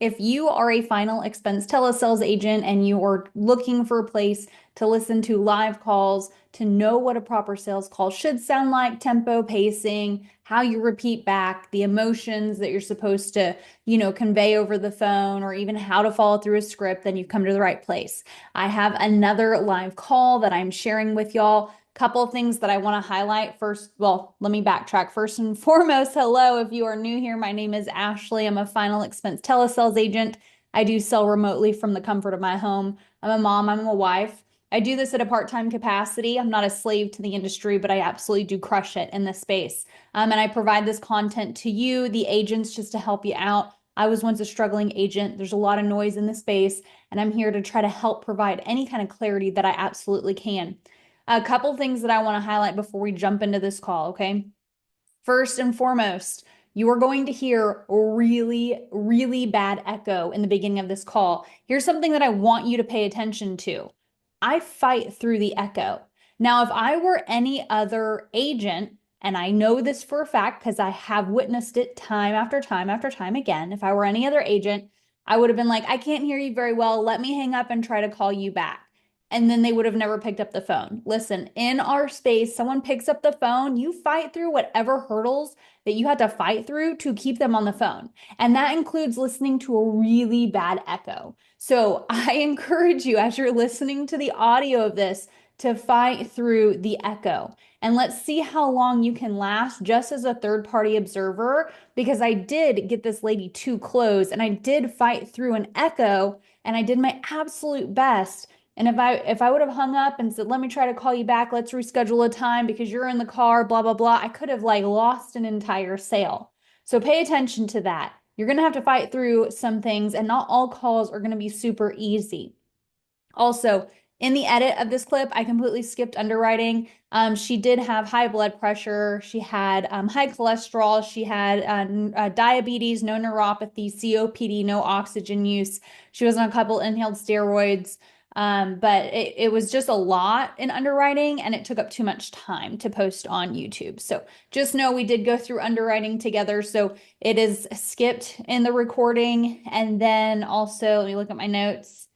If you are a final expense telesales agent and you are looking for a place to listen to live calls, to know what a proper sales call should sound like, tempo, pacing, how you repeat back, the emotions that you're supposed to, convey over the phone, or even how to follow through a script, then you've come to the right place. I have another live call that I'm sharing with y'all. Couple of things that I want to highlight first. Well, let me backtrack. First and foremost, hello. If you are new here, my name is Ashley. I'm a final expense telesales agent. I do sell remotely from the comfort of my home. I'm a mom, I'm a wife. I do this at a part-time capacity. I'm not a slave to the industry, but I absolutely do crush it in this space. And I provide this content to you, the agents, just to help you out. I was once a struggling agent. There's a lot of noise in the space, and I'm here to try to help provide any kind of clarity that I absolutely can. A couple things that I want to highlight before we jump into this call, okay? First and foremost, you are going to hear really, really bad echo in the beginning of this call. Here's something that I want you to pay attention to. I fight through the echo. Now, if I were any other agent, and I know this for a fact because I have witnessed it time after time after time again, if I were any other agent, I would have been like, I can't hear you very well. Let me hang up and try to call you back. And then they would have never picked up the phone. Listen, in our space, someone picks up the phone, you fight through whatever hurdles that you had to fight through to keep them on the phone. And that includes listening to a really bad echo. So I encourage you, as you're listening to the audio of this, to fight through the echo. And let's see how long you can last just as a third party observer, because I did get this lady too close and I did fight through an echo and I did my absolute best. And if I would have hung up and said, let me try to call you back, let's reschedule a time because you're in the car, blah, blah, blah, I could have like lost an entire sale. So pay attention to that. You're going to have to fight through some things, and not all calls are going to be super easy. Also, in the edit of this clip, I completely skipped underwriting. She did have high blood pressure. She had high cholesterol. She had diabetes, no neuropathy, COPD, no oxygen use. She was on a couple inhaled steroids. But it was just a lot in underwriting, and it took up too much time to post on YouTube. So just know we did go through underwriting together. So it is skipped in the recording. And then also, let me look at my notes.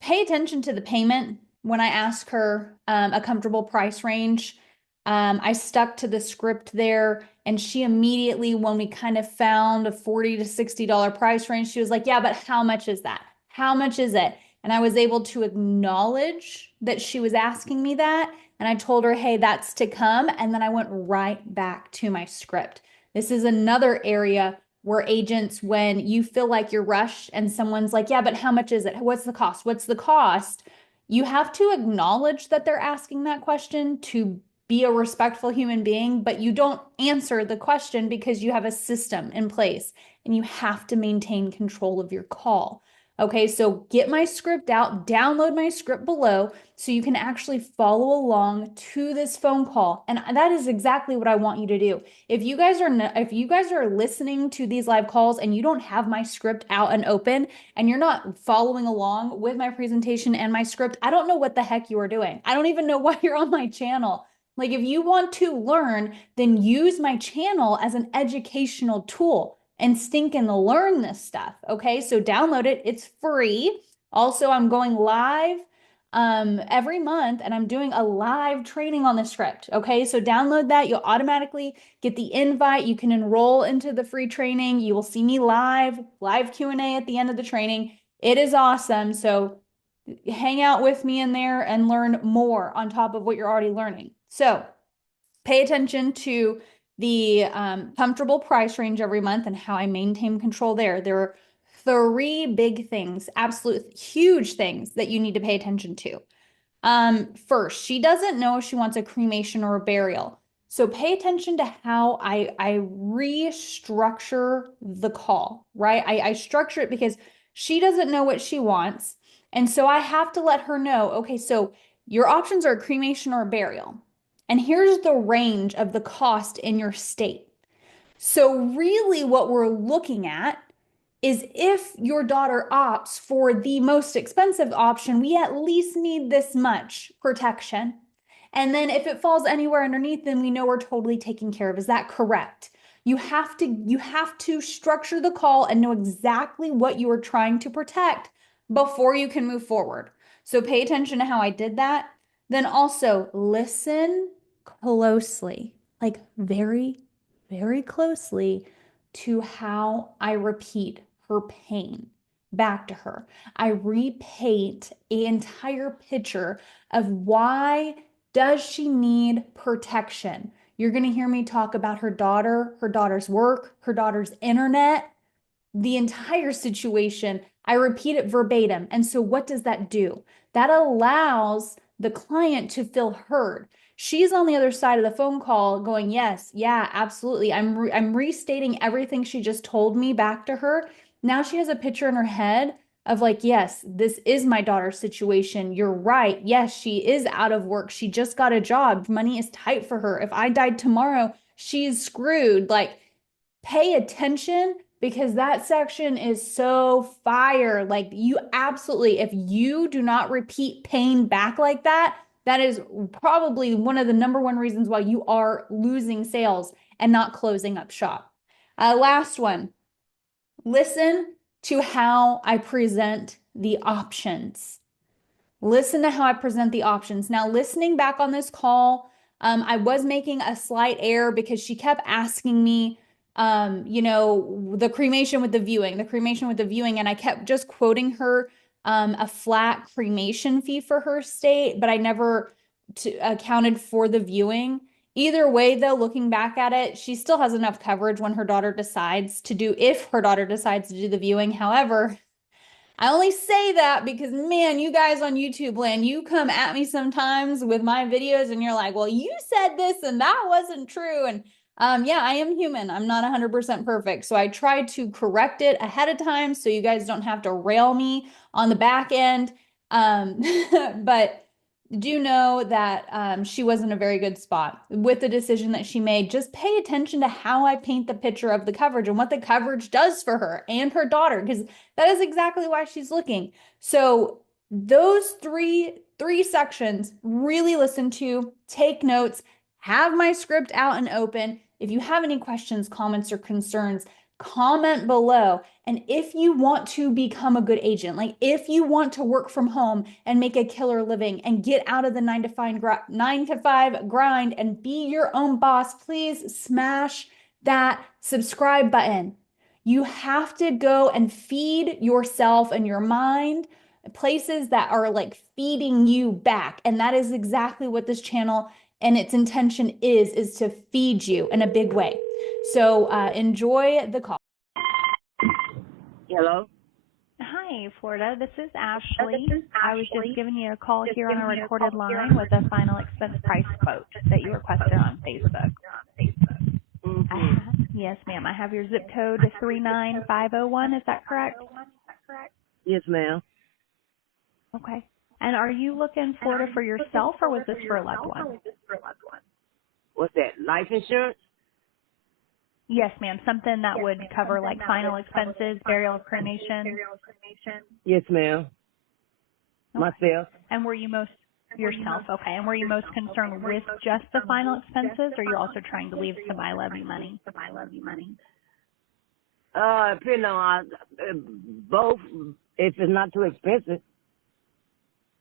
Pay attention to the payment when I ask her a comfortable price range. I stuck to the script there, and she immediately, when we kind of found a $40 to $60 price range, she was like, yeah, but how much is that? How much is it? And I was able to acknowledge that she was asking me that. And I told her, hey, that's to come. And then I went right back to my script. This is another area where agents, when you feel like you're rushed and someone's like, yeah, but how much is it? What's the cost? What's the cost? You have to acknowledge that they're asking that question to be a respectful human being, but you don't answer the question because you have a system in place and you have to maintain control of your call. Okay, so get my script out, download my script below so you can actually follow along to this phone call. And that is exactly what I want you to do. If you guys are listening to these live calls and you don't have my script out and open and you're not following along with my presentation and my script, I don't know what the heck you are doing. I don't even know why you're on my channel. Like, if you want to learn, then use my channel as an educational tool and stinking learn this stuff. Okay, so download it. It's free. Also, I'm going live every month, and I'm doing a live training on the script. Okay, so download that. You'll automatically get the invite. You can enroll into the free training. You will see me live Q&A at the end of the training. It is awesome. So hang out with me in there and learn more on top of what you're already learning. So pay attention to the comfortable price range every month and how I maintain control there. There are three big things, absolute huge things that you need to pay attention to. First, she doesn't know if she wants a cremation or a burial. So pay attention to how I restructure the call, right? I structure it because she doesn't know what she wants. And so I have to let her know, okay, so your options are a cremation or a burial. And here's the range of the cost in your state. So really what we're looking at is, if your daughter opts for the most expensive option, we at least need this much protection. And then if it falls anywhere underneath, then we know we're totally taken care of. Is that correct? You have to structure the call and know exactly what you are trying to protect before you can move forward. So pay attention to how I did that. Then also listen closely, like very, very closely to how I repeat her pain back to her. I repaint an entire picture of why does she need protection. You're going to hear me talk about her daughter, her daughter's work, her daughter's internet, the entire situation. I repeat it verbatim. And so what does that do? That allows the client to feel heard. She's on the other side of the phone call going, yes, yeah, absolutely. I'm restating everything she just told me back to her. Now she has a picture in her head of like, yes, this is my daughter's situation. You're right. Yes, she is out of work. She just got a job. Money is tight for her. If I died tomorrow, she's screwed. Like, pay attention because that section is so fire. Like, you absolutely, if you do not repeat pain back like that, that is probably one of the number one reasons why you are losing sales and not closing up shop. Last one, listen to how I present the options. Listen to how I present the options. Now, listening back on this call, I was making a slight error because she kept asking me, the cremation with the viewing, and I kept just quoting her a flat cremation fee for her state, but I never accounted for the viewing. Either way, though, looking back at it, she still has enough coverage when her daughter decides to do, if her daughter decides to do the viewing. However, I only say that because, man, you guys on YouTube land, you come at me sometimes with my videos and you're like, well, you said this and that wasn't true. And yeah, I am human. I'm not 100% perfect. So I try to correct it ahead of time so you guys don't have to rail me on the back end. But do know that she was in a very good spot with the decision that she made. Just pay attention to how I paint the picture of the coverage and what the coverage does for her and her daughter, because that is exactly why she's looking. So those three sections, really listen to, take notes, have my script out and open. If you have any questions, comments, or concerns, comment below. And if you want to become a good agent, like if you want to work from home and make a killer living and get out of the 9 to 5 grind and be your own boss, please smash that subscribe button. You have to go and feed yourself and your mind places that are like feeding you back. And that is exactly what this channel and its intention is to feed you in a big way. So enjoy the call. Hello? Hi, Florida. This is Ashley. I was just giving you a call here on a recorded line with a final expense price quote that you requested on Facebook. Yes, ma'am. I have your zip code 39501. Is that correct? Yes, ma'am. Okay. And are you looking, Florida, for yourself or was this for a loved one? What's that, life insurance? Yes, ma'am. Something that would cover like final expenses, burial, cremation. Yes, ma'am. Okay. Myself. And were you most yourself? Okay. And were you most concerned with just the final expenses, or are you also trying to leave some I love you money? Depending on both, if it's not too expensive.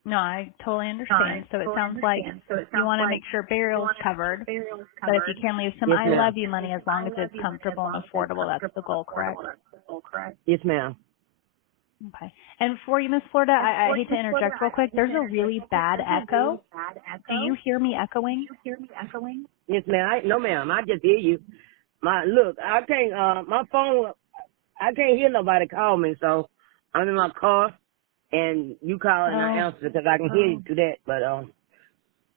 No, I totally understand. So it sounds like you want to make sure burial is covered, but if you can leave some Yes, I ma'am. love you money as long as it's comfortable and affordable, that's the goal, correct? Yes, ma'am. Okay. And for you, Miss Florida, I hate to interject real quick. There's a really bad echo. Do you hear me echoing? Yes, ma'am. No, ma'am. I just hear you. I can't, my phone, I can't hear nobody call me, so I'm in my car, and you call and I answer because I can hear you through that, but,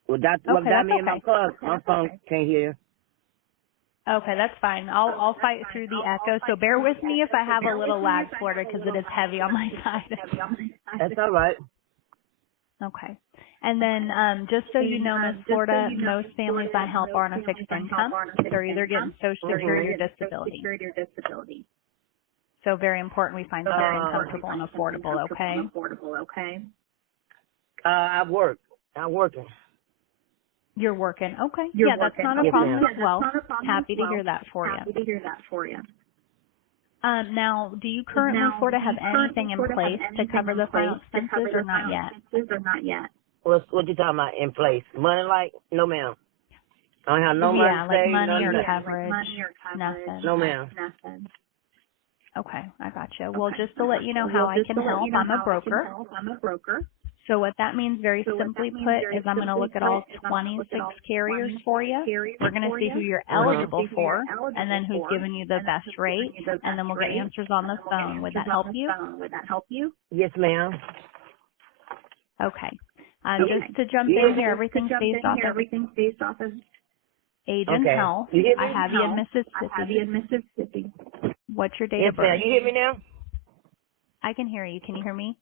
without me in my car, my phone can't hear you. Okay, that's fine. I'll fight through the echo. So bear with me if I have a little lag, Florida, because it is heavy on my side. That's all right. Okay. And then just so you know, Miss Florida, most families I help are on a fixed income. They're either getting Social Security or disability. So very important we find something comfortable and affordable, okay? I'm working. You're working. Okay. Yeah, that's not a Yes, problem ma'am. as well. Happy to hear that for you. Now, do you currently, Florida, have anything in place to cover the final expenses or not yet? What you talking about in place? Money, like? No, ma'am. I don't have no money Yeah, to like save. money or Nothing. coverage? Nothing. No, ma'am. Okay, I gotcha. Well, just to let you know how I can help, I'm a broker. So what that means, very simply put, is I'm going to look at all 26 carriers for you. We're going to see who you're eligible for, and then who's giving you the best rate, and then we'll get answers on the phone. Would that help you? Yes, ma'am. Okay. Just to jump in here, everything's based off of age and Okay. health. You hear me? I have you in Mississippi. What's your date Yes, of birth? ma'am. You hear me now? I can hear you. Can you hear me?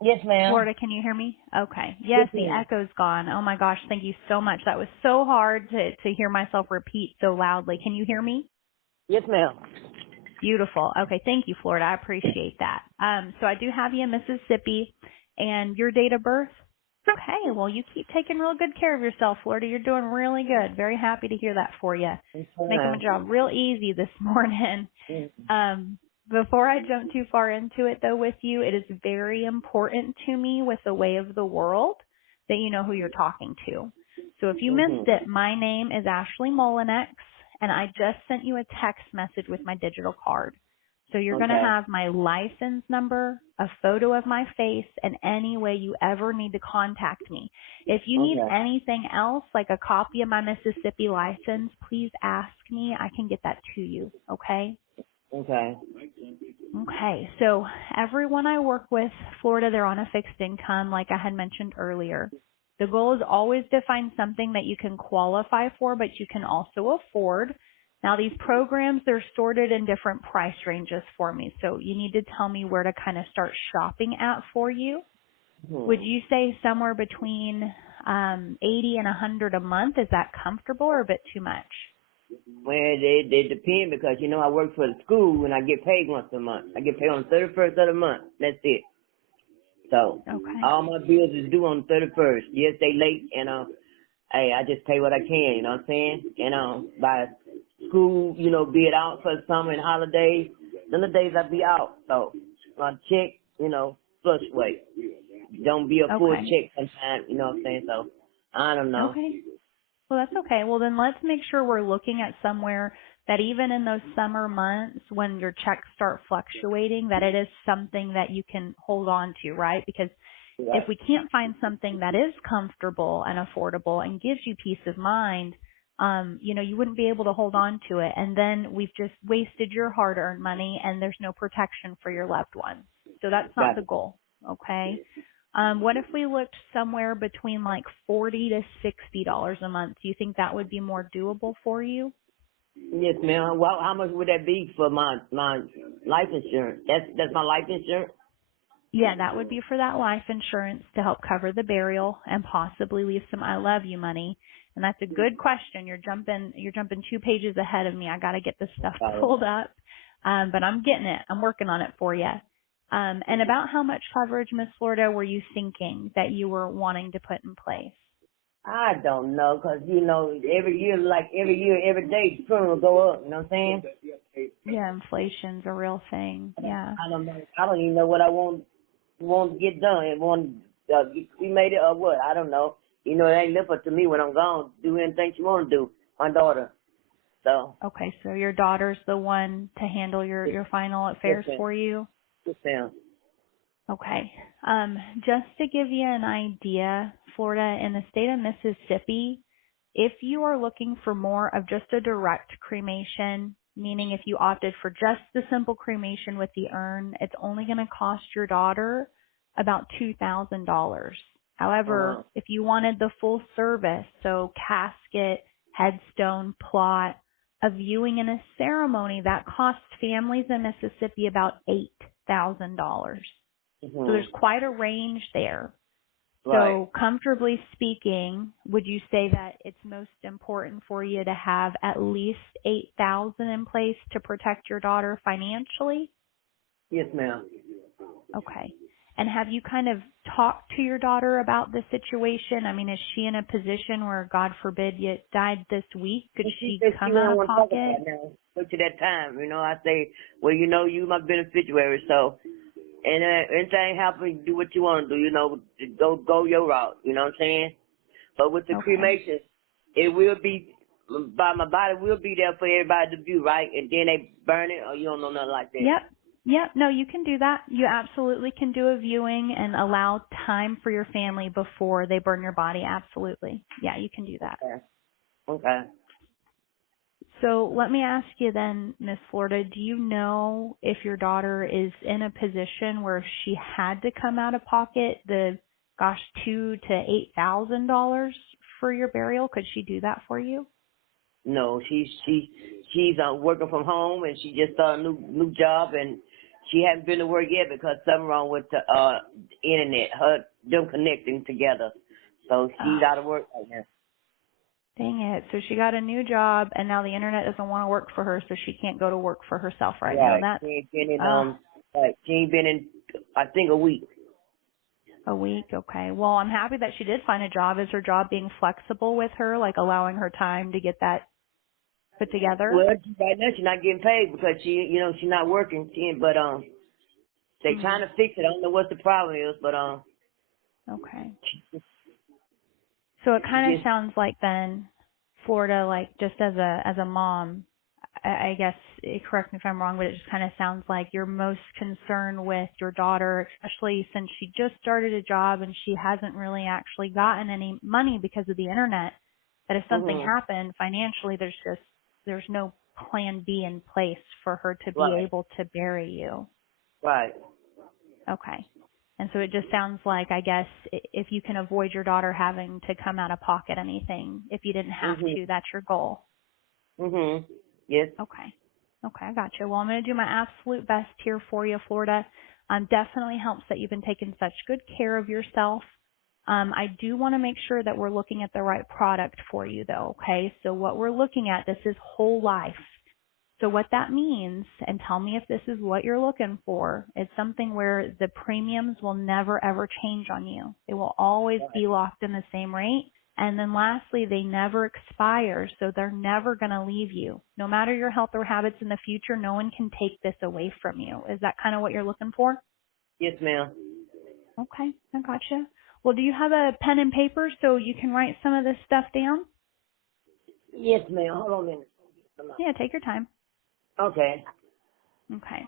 Yes, ma'am. Florida, can you hear me? Okay. Yes, the ma'am. echo's gone. Oh my gosh, thank you so much. That was so hard to hear myself repeat so loudly. Can you hear me? Yes, ma'am. Beautiful. Okay, thank you, Florida. I appreciate that. So I do have you in Mississippi, and your date of birth? Okay, well, you keep taking real good care of yourself, Florida. You're doing really good. Very happy to hear that for you. Yes, Making my job real easy this morning. Before I jump too far into it, though, with you, it is very important to me with the way of the world that you know who you're talking to. So if you missed it, my name is Ashley Molinex, and I just sent you a text message with my digital card. So you're going to have my license number, a photo of my face, and any way you ever need to contact me. If you need anything else, like a copy of my Mississippi license, please ask me. I can get that to you, okay? Okay. Okay, so everyone I work with, Florida, they're on a fixed income, like I had mentioned earlier. The goal is always to find something that you can qualify for, but you can also afford. Now, these programs, they're sorted in different price ranges for me, so you need to tell me where to kind of start shopping at for you. Would you say somewhere between 80 and 100 a month? Is that comfortable or a bit too much? Well, they depend because, you know, I work for the school and I get paid once a month. I get paid on the 31st of the month. That's it. So all my bills is due on the 31st. Yes, they late, and hey, I just pay what I can, you know what I'm saying? And by school, you know, be it out for summer and holidays, none of the days I be out. So my check, you know, fluctuate. Don't be a full check sometimes, you know what I'm saying? So I don't know. Okay. Well, that's okay. Well, then let's make sure we're looking at somewhere that even in those summer months when your checks start fluctuating, that it is something that you can hold on to, right? Because if we can't find something that is comfortable and affordable and gives you peace of mind, you know, you wouldn't be able to hold on to it. And then we've just wasted your hard-earned money and there's no protection for your loved ones. So that's not the goal, okay? What if we looked somewhere between like $40 to $60 a month? Do you think that would be more doable for you? Yes, ma'am. Well, how much would that be for my life insurance? That's my life insurance? Yeah, that would be for that life insurance to help cover the burial and possibly leave some I love you money. And that's a good question. You're jumping 2 pages ahead of me. I got to get this stuff pulled up. But I'm getting it. I'm working on it for you. And about how much coverage, Miss Florida, were you thinking that you were wanting to put in place? I don't know, 'cause you know, every year, every day, the premium will go up. You know what I'm saying? Yeah, inflation's a real thing. Yeah. I don't know. I don't even know what I want to get done. And want we made it or what? I don't know. You know, it ain't left up to me when I'm gone. Do anything she want to do. My daughter. So. Okay, so your daughter's the one to handle your final affairs for you. Yes, ma'am. Okay. Just to give you an idea, Florida, in the state of Mississippi, if you are looking for more of just a direct cremation, meaning if you opted for just the simple cremation with the urn, it's only going to cost your daughter about $2,000. However, if you wanted the full service, so casket, headstone, plot, a viewing and a ceremony, that costs families in Mississippi about $8,000. So there's quite a range there. So comfortably speaking, would you say that it's most important for you to have at least $8,000 in place to protect your daughter financially? Yes, ma'am. Okay. And have you kind of talked to your daughter about the situation? I mean, is she in a position where, God forbid, you died this week? Could She she said she come out don't of want to talk about pocket? it now. Up to that time, I say, well, you my beneficiary, so, and anything happens, do what you want to do, go your route, you know what I'm saying? But with the Okay. cremation, it will be, my body will be there for everybody to view, right? And then they burn it, or you don't know nothing like that. Yep. Yep. No, you can do that. You absolutely can do a viewing and allow time for your family before they burn your body. Absolutely. Yeah, you can do that. Okay. So let me ask you then, Miss Florida, do you know if your daughter is in a position where if she had to come out of pocket $2,000 to $8,000 for your burial? Could she do that for you? No, she's working from home, and she just started a new job, and she hasn't been to work yet because something wrong with the internet, them connecting together. So she's out of work right now. Dang it. So she got a new job and now the internet doesn't want to work for her, so she can't go to work for herself right now. Right. That's She ain't been in I think a week. a week. Okay. Well, I'm happy that she did find a job. Is her job being flexible with her, like allowing her time to get that put together? Well, right now she's not getting paid because she's not working. They trying to fix it. I don't know what the problem is, but Okay. So it kind of just sounds like then, Florida, like just as a mom, I guess, correct me if I'm wrong, but it just kind of sounds like you're most concerned with your daughter, especially since she just started a job and she hasn't really actually gotten any money because of the internet. That if something happened financially, there's no plan B in place for her to be right, able to bury you. right. Okay. And so it just sounds like, I guess, if you can avoid your daughter having to come out of pocket anything, if you didn't have to, that's your goal. Yes. Okay. Okay, I gotcha. Well, I'm going to do my absolute best here for you, Florida. Definitely helps that you've been taking such good care of yourself. I do want to make sure that we're looking at the right product for you, though, okay? So what we're looking at, this is whole life. So what that means, and tell me if this is what you're looking for, is something where the premiums will never ever change on you. They will always be locked in the same rate. And then lastly, they never expire, so they're never going to leave you. No matter your health or habits in the future, no one can take this away from you. Is that kind of what you're looking for? Yes, ma'am. Okay, I gotcha. Well, do you have a pen and paper so you can write some of this stuff down? Yes, ma'am. Hold on a minute. Yeah, take your time. Okay. Okay.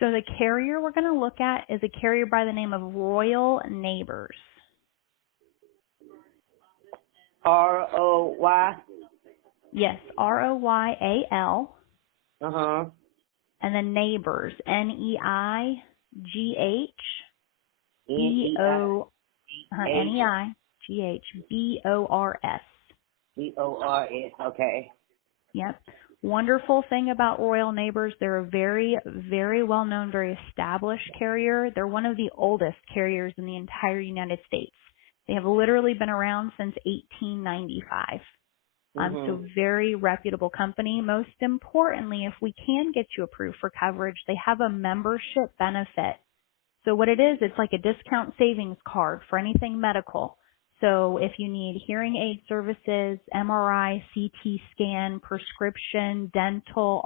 So the carrier we're going to look at is a carrier by the name of Royal Neighbors. ROY. Yes, Royal, Uh-huh. and then Neighbors, Neigh, NEIGH Neigh, BORS. Okay. Yep. Wonderful thing about Royal Neighbors, they're a very, very well-known, very established carrier. They're one of the oldest carriers in the entire United States. They have literally been around since 1895. So very reputable company. Most importantly, if we can get you approved for coverage, they have a membership benefit. So what it is, it's like a discount savings card for anything medical. So if you need hearing aid services, MRI, CT scan, prescription, dental,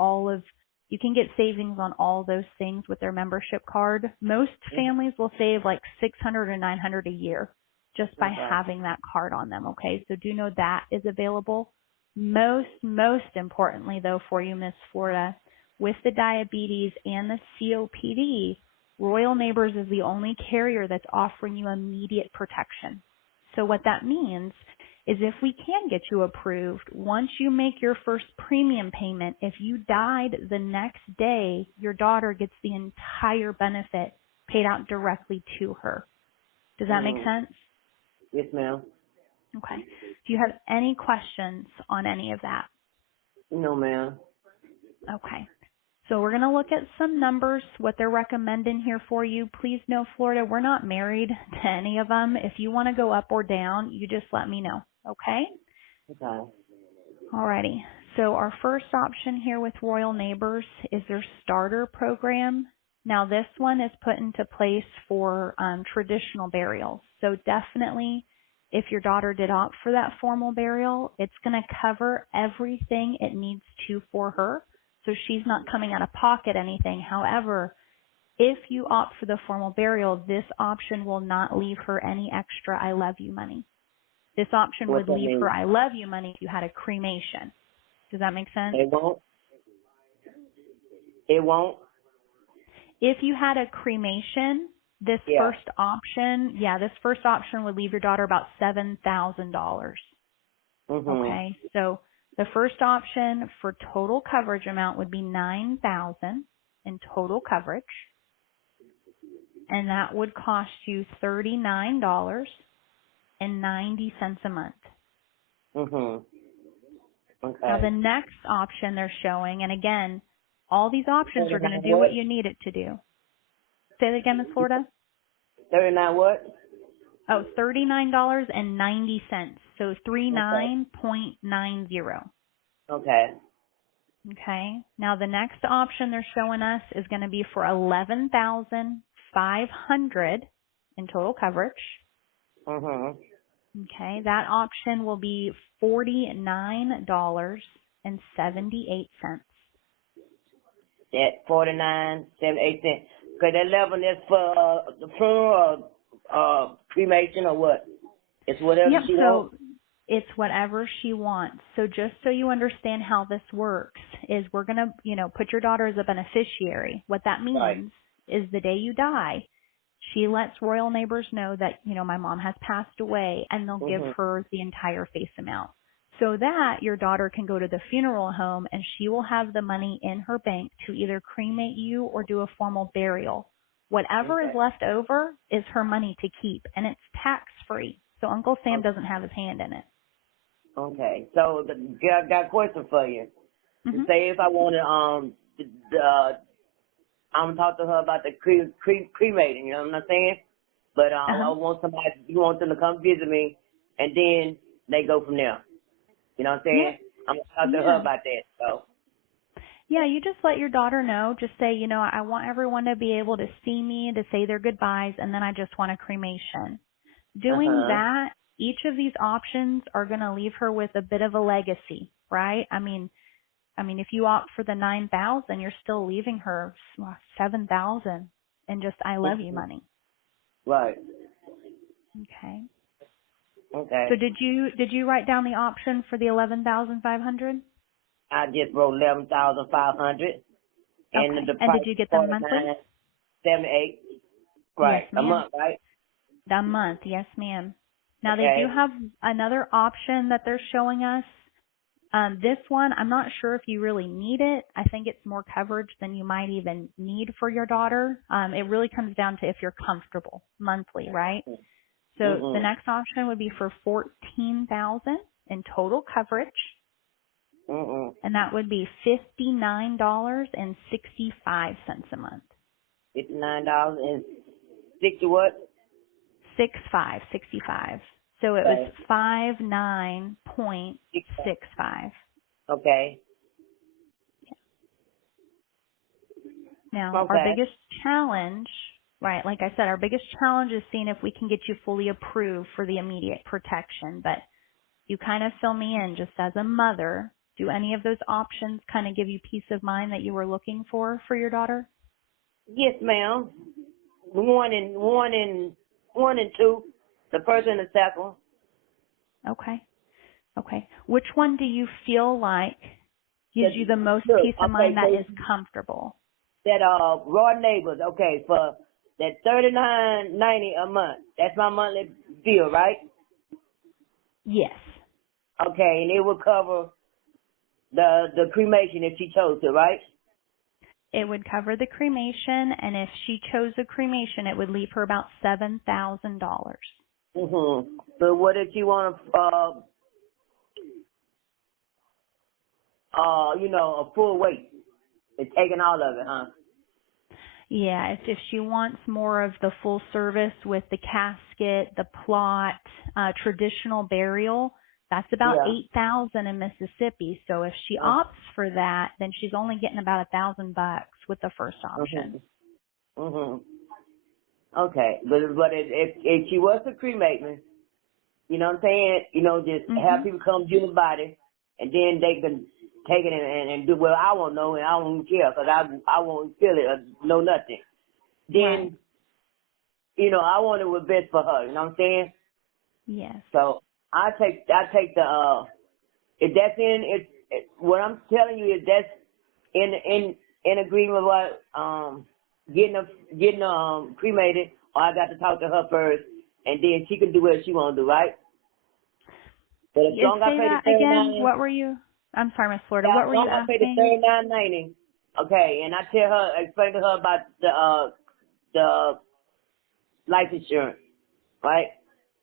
you can get savings on all those things with their membership card. Most families will save like $600 or $900 a year just by having that card on them. Okay, so do know that is available. Most importantly though for you, Miss Florida, with the diabetes and the COPD, Royal Neighbors is the only carrier that's offering you immediate protection. So what that means is if we can get you approved, once you make your first premium payment, if you died the next day, your daughter gets the entire benefit paid out directly to her. Does that make sense? Yes, ma'am. Okay. Do you have any questions on any of that? No, ma'am. Okay. So we're going to look at some numbers, what they're recommending here for you. Please know, Florida, we're not married to any of them. If you want to go up or down, you just let me know. Okay? Okay. Alrighty. So our first option here with Royal Neighbors is their starter program. Now this one is put into place for traditional burials. So definitely if your daughter did opt for that formal burial, it's going to cover everything it needs to for her. So she's not coming out of pocket anything. However, if you opt for the formal burial, this option will not leave her any extra I love you money. This option What would that leave mean? her I love you money if you had a cremation. Does that make sense? It won't. It won't. If you had a cremation, this Yeah. first option would leave your daughter about $7,000. Okay, so the first option for total coverage amount would be $9,000 in total coverage, and that would cost you $39.90 a month. Okay. Now the next option they're showing, and again, all these options are going to 39 do what? what you need it to do. Say that again, Ms. Florida. 39 what? Oh, $39.90. So 39.90. Okay. Okay. Now the next option they're showing us is going to be for $11,500 in total coverage. Okay. That option will be $49.78. At 49.78 cents. Cause that 11 is for the funeral or cremation or what? It's whatever Yep. she So wants. it's whatever she wants. So just so you understand how this works is we're going to, put your daughter as a beneficiary. What that means Right. is the day you die, she lets Royal Neighbors know that, my mom has passed away, and they'll give her the entire face amount. So that your daughter can go to the funeral home and she will have the money in her bank to either cremate you or do a formal burial. Whatever is left over is her money to keep, and it's tax free. So Uncle Sam doesn't have his hand in it. Okay. So I got a question for you. Say if I wanted I'm gonna talk to her about the cremating. You know what I'm saying? But I want somebody. You want them to come visit me, and then they go from there. You know what I'm saying? I'm gonna talk to her about that. So. Yeah, you just let your daughter know. Just say, I want everyone to be able to see me, to say their goodbyes, and then I just want a cremation. Doing that, each of these options are going to leave her with a bit of a legacy, right? I mean, if you opt for the $9,000, you're still leaving her $7,000 in just I love you money. Right. Okay. Okay. So did you write down the option for the 11,500? I just wrote 11,500, and Okay. the And price did you get them monthly? 49.78. Right. Yes, A ma'am. month, right? The month, yes, ma'am. Now Okay. they do have another option that they're showing us. This one, I'm not sure if you really need it. I think it's more coverage than you might even need for your daughter. It really comes down to if you're comfortable monthly, right? So the next option would be for $14,000 in total coverage, and that would be $59.65 a month. $59.60 what? 65. So it was 59.65. Okay. Now, our biggest challenge, right, like I said, our biggest challenge is seeing if we can get you fully approved for the immediate protection. But you kind of fill me in just as a mother. Do any of those options kind of give you peace of mind that you were looking for your daughter? Yes, ma'am. One and two. The first and the second. Okay. Which one do you feel like gives you the most peace of mind that is comfortable? That Roy Neighbors, okay, for that $39.90 a month. That's my monthly bill, right? Yes. Okay, and it would cover the cremation if she chose to, right? It would cover the cremation, and if she chose a cremation, it would leave her about $7,000. So what if you want a full weight? It's taking all of it, huh? Yeah, if she wants more of the full service with the casket, the plot, traditional burial, that's about $8,000 in Mississippi. So if she opts for that, then she's only getting about $1,000 with the first option. Mhm. Okay, but if she was to cremate me, you know what I'm saying? You know, just have Mhm. people come view the body, and then they can take it and do. Well, I won't know, and I won't care because I won't feel it or know nothing. Right. Then you know, I want it what's best for her. You know what I'm saying? Yes. So I take the if that's what I'm telling you is that's in agreement with getting cremated, or I got to talk to her first, and then she can do what she want to do, right? But as long as I Say pay the that again. $39, What were you? I'm sorry, Miss Florida. yeah, What as were you long as I pay the asking? $39.90, okay, and I explain to her about the life insurance, right?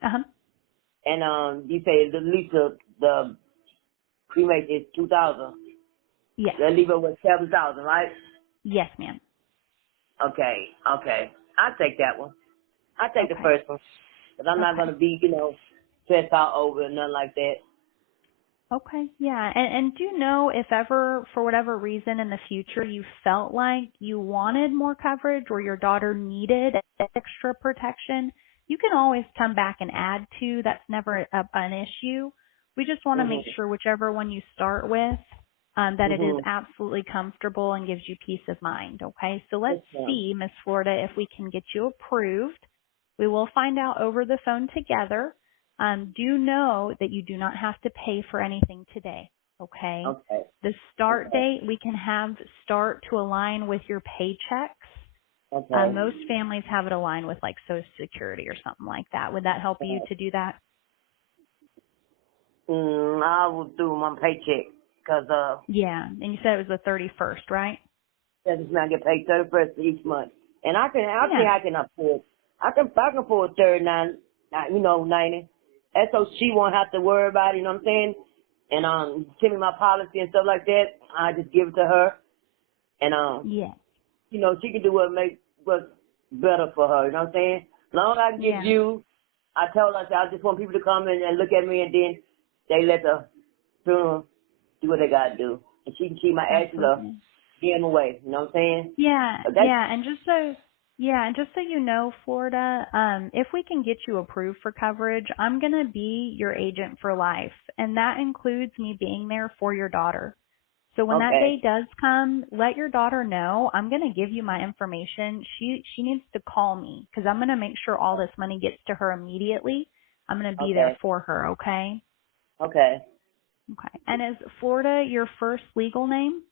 Uh-huh. And you say at least the cremate is 2,000. Yes. They leave her with 7,000, right? Yes, ma'am. Okay. I take that one. I take the Okay. first one, because I'm not Okay. gonna be, stressed out over it, nothing like that. Okay. Yeah. And do you know if ever, for whatever reason in the future, you felt like you wanted more coverage or your daughter needed extra protection, you can always come back and add to. That's never an issue. We just want to make Mhm. sure whichever one you start with, that it is Mhm. absolutely comfortable and gives you peace of mind. Okay. So let's Yes, ma'am. see, Miss Florida, if we can get you approved. We will find out over the phone together. Do know that you do not have to pay for anything today, okay? Okay. The start Okay. date we can have start to align with your paychecks. Okay. Most families have it aligned with like Social Security or something like that. Would that help you to do that? I will do my paycheck, because Yeah, and you said it was the 31st, right? that's when I get paid 31st of each month, and I think Yeah, I can afford. I can afford 39, 90. And so she won't have to worry about it. You know what I'm saying? And give me my policy and stuff like that. I just give it to her, and yeah, she can do what's better for her. You know what I'm saying? As long as I can give yeah, you, I told her, I said, I just want people to come in and look at me, and then they let the funeral do what they gotta do, and she can keep my ashes or absolutely. give them away. You know what I'm saying? Yeah, But that's yeah, and just so you know, Florida, if we can get you approved for coverage, I'm gonna be your agent for life, and that includes me being there for your daughter. So when that day okay. does come, let your daughter know. I'm gonna give you my information. She needs to call me because I'm gonna make sure all this money gets to her immediately. I'm gonna be there Okay. for her. Okay. Okay. Okay. And is Florida your first legal name?